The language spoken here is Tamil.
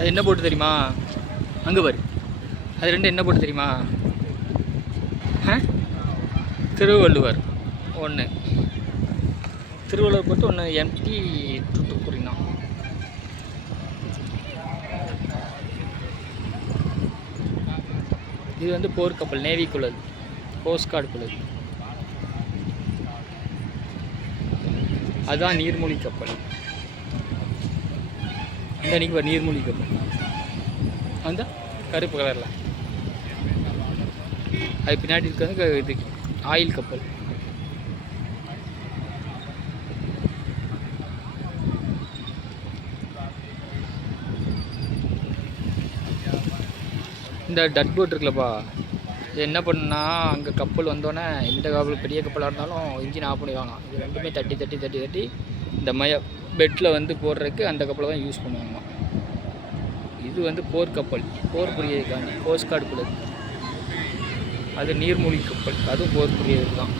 அது என்ன போட்டு தெரியுமா? அங்கே பாரு. அது ரெண்டு என்ன போட்டு தெரியுமா? ஆ? திருவள்ளுவர். ஒன்று திருவள்ளுவர் போட்டு ஒன்று எம்டி தூத்துக்குடினா இது வந்து போர்க்கப்பல் நேவி குழல். கோஸ்ட் குழல். அதுதான் நீர்மூழ்கி கப்பல். இந்த அன்றைக்கி ஒரு நீர்மூழ்கி கப்பல். அந்த கருப்பு கலரில். அது பின்னாடி இருக்கிறது இது ஆயில் கப்பல். இந்த டட் போட் இருக்குல்லப்பா இது என்ன பண்ணுன்னா அங்கே கப்பல் வந்தோடனே இந்த கப்பல் பெரிய கப்பலாக இருந்தாலும் இன்ஜின் ஆஃப் பண்ணிடுவாங்க இது ரெண்டுமே தட்டி தட்டி தட்டி தட்டி இந்த மய பெட்டில் வந்து போடுறதுக்கு அந்த கப்பலை தான் யூஸ் பண்ணுவாங்க. இது வந்து போர் கப்பல் போர் புரியதுக்காண்டி கோஸ்ட் கார்டு குள்ளது அது நீர்மூழ்கி கப்பல் அதுவும் போர் புரியது தான்